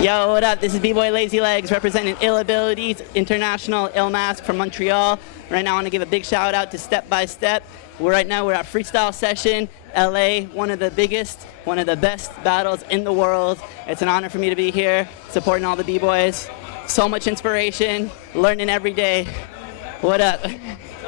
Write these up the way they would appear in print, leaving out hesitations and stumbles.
Yo, what up? This is Bboy Lazy Legs representing Ill Abilities International Ill Mask from Montreal. Right now I want to give a big shout out to Step by Step. Right now we're at Freestyle Session, LA, one of the biggest, one of the best battles in the world. It's an honor for me to be here, supporting all the B-boys. So much inspiration, learning every day. What up?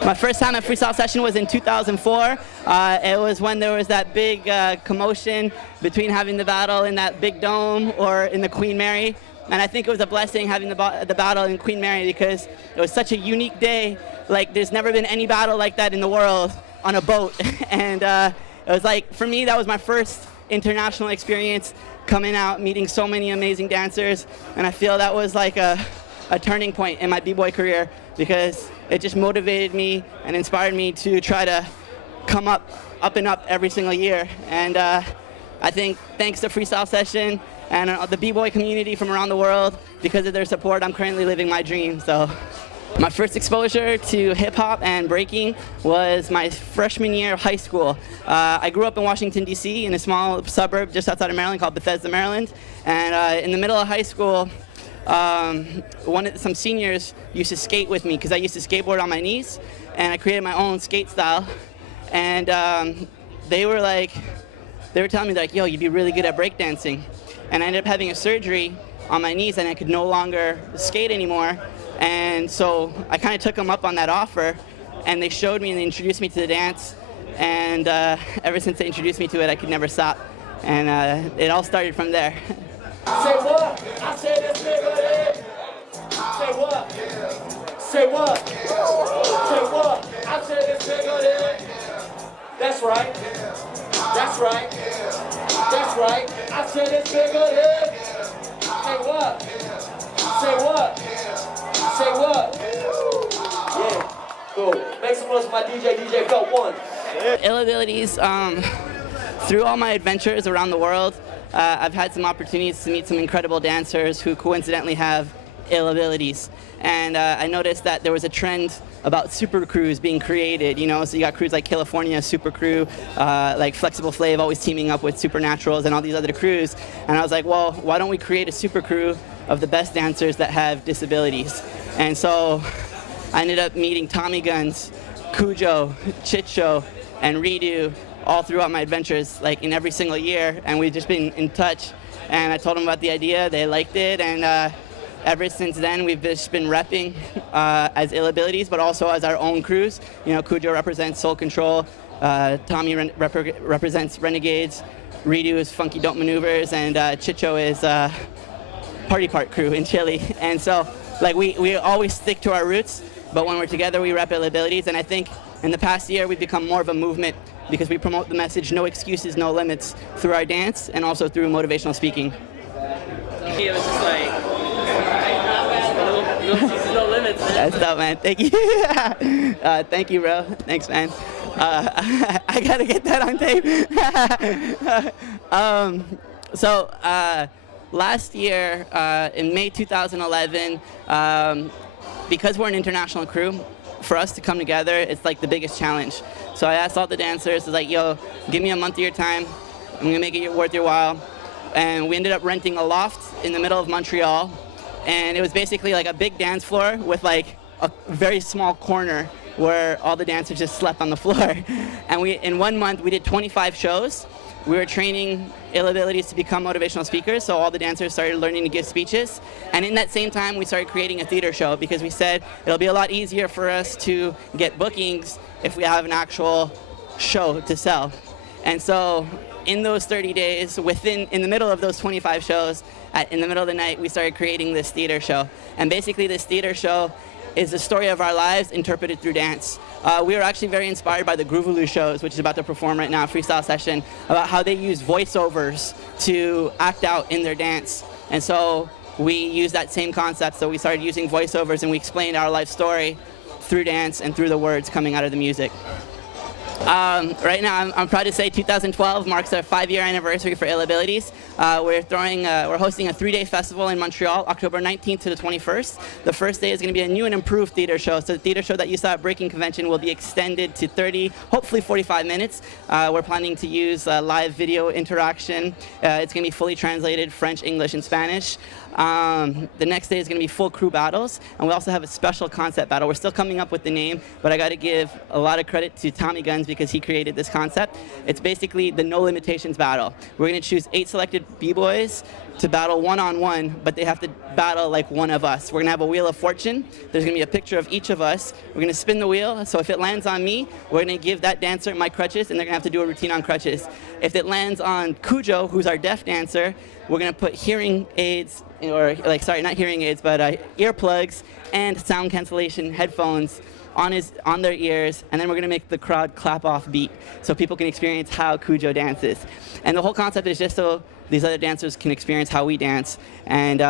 My first time at Freestyle Session was in 2004. It was when there was that big commotion between having the battle in that big dome or in the Queen Mary. And I think it was a blessing having the battle in Queen Mary because it was such a unique day. Like, there's never been any battle like that in the world on a boat. And it was like, for me, that was my first international experience coming out, meeting so many amazing dancers. And I feel that was like a turning point in my B-boy career because it just motivated me and inspired me to try to come up and up every single year. And I think thanks to Freestyle Session and the B-boy community from around the world, because of their support, I'm currently living my dream. So my first exposure to hip-hop and breaking was my freshman year of high school. I grew up in Washington, D.C., in a small suburb just outside of Maryland called Bethesda, Maryland. And in the middle of high school, some seniors used to skate with me because I used to skateboard on my knees, and I created my own skate style. And they were telling me like, yo, you'd be really good at breakdancing. And I ended up having a surgery on my knees and I could no longer skate anymore. And so I kind of took them up on that offer, and they showed me and they introduced me to the dance. And ever since they introduced me to it, I could never stop. And it all started from there. Say what? I said this nigga there. Say what? Say what? Say what? I said this nigga there. That's right. That's right. That's right. I said this nigga there. Say what? Say what? Say what? Yeah. Cool. Make some noise for my DJ Felt One. Ill Abilities, through all my adventures around the world, I've had some opportunities to meet some incredible dancers who coincidentally have ill abilities. And I noticed that there was a trend about super crews being created, you know, so you got crews like California Super Crew, like Flexible Flav always teaming up with Supernaturals and all these other crews. And I was like, well, why don't we create a super crew of the best dancers that have disabilities? And so I ended up meeting Tommy Guns, Cujo, Chicho, and Redo all throughout my adventures, like in every single year, and we've just been in touch. And I told them about the idea, they liked it, and ever since then we've just been repping as Ill Abilities, but also as our own crews. You know, Cujo represents Soul Control, Tommy represents Renegades, Redo is Funky Dope Maneuvers, and Chicho is Party Part Crew in Chile. And so, like, we always stick to our roots, but when we're together we rep Ill Abilities. And I think in the past year we've become more of a movement because we promote the message, no excuses, no limits, through our dance and also through motivational speaking. It was just like, no excuses, no limits, man. That's dope, man. Thank you. Thank you, bro. Thanks, man. I gotta get that on tape. So last year, in May 2011, because we're an international crew, for us to come together, it's like the biggest challenge. So I asked all the dancers, I was like, yo, give me a month of your time. I'm gonna make it worth your while. And we ended up renting a loft in the middle of Montreal. And it was basically like a big dance floor with like a very small corner where all the dancers just slept on the floor. And in 1 month, we did 25 shows. We were training Ill Abilities to become motivational speakers, so all the dancers started learning to give speeches. And in that same time, we started creating a theater show because we said it'll be a lot easier for us to get bookings if we have an actual show to sell. And so in those 30 days, in the middle of those 25 shows, in the middle of the night, we started creating this theater show. And basically this theater show is the story of our lives interpreted through dance. We were actually very inspired by the Groovaloo shows, which is about to perform right now, Freestyle Session, about how they use voiceovers to act out in their dance. And so we used that same concept, so we started using voiceovers and we explained our life story through dance and through the words coming out of the music. Right now, I'm proud to say 2012 marks our 5-year anniversary for Ill Abilities. We're hosting a 3-day festival in Montreal, October 19th to the 21st. The first day is going to be a new and improved theater show. So the theater show that you saw at Breaking Convention will be extended to 30, hopefully 45 minutes. We're planning to use live video interaction. It's going to be fully translated French, English, and Spanish. The next day is going to be full crew battles, and we also have a special concept battle. We're still coming up with the name, but I got to give a lot of credit to Tommy Guns because he created this concept. It's basically the no limitations battle. We're going to choose 8 selected b-boys to battle one-on-one, but they have to battle like one of us. We're going to have a wheel of fortune. There's going to be a picture of each of us. We're going to spin the wheel, so if it lands on me, we're going to give that dancer my crutches, and they're going to have to do a routine on crutches. If it lands on Cujo, who's our deaf dancer, we're going to put hearing aids, or not hearing aids, but earplugs and sound cancellation headphones on their ears, and then we're going to make the crowd clap off beat so people can experience how Cujo dances. And the whole concept is just so these other dancers can experience how we dance, and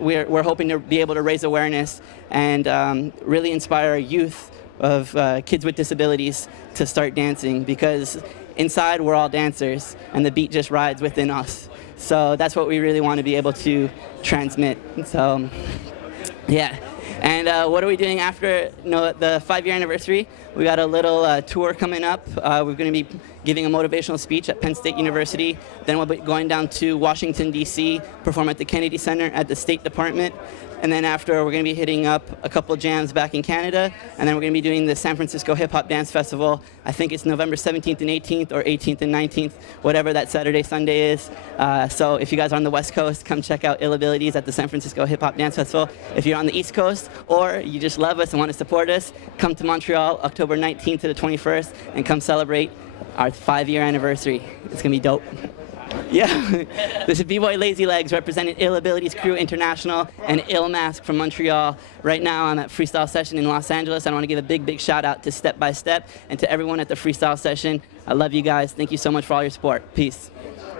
we're hoping to be able to raise awareness and really inspire youth of kids with disabilities to start dancing, because inside we're all dancers and the beat just rides within us. So that's what we really want to be able to transmit. So yeah. And what are we doing after the 5-year anniversary? We got a little tour coming up. We're going to be giving a motivational speech at Penn State University. Then we'll be going down to Washington, D.C., perform at the Kennedy Center at the State Department. And then after, we're going to be hitting up a couple jams back in Canada. And then we're going to be doing the San Francisco Hip Hop Dance Festival. I think it's November 17th and 18th, or 18th and 19th, whatever that Saturday, Sunday is. So if you guys are on the West Coast, come check out Ill Abilities at the San Francisco Hip Hop Dance Festival. If you're on the East Coast, or you just love us and want to support us, come to Montreal, October 19th to the 21st, and come celebrate our 5-year anniversary. It's going to be dope. Yeah, this is Bboy Lazy Legs representing Ill Abilities Crew International and Ill Mask from Montreal. Right now I'm at Freestyle Session in Los Angeles. I want to give a big shout out to Step by Step and to everyone at the Freestyle Session. I love you guys. Thank you so much for all your support. Peace.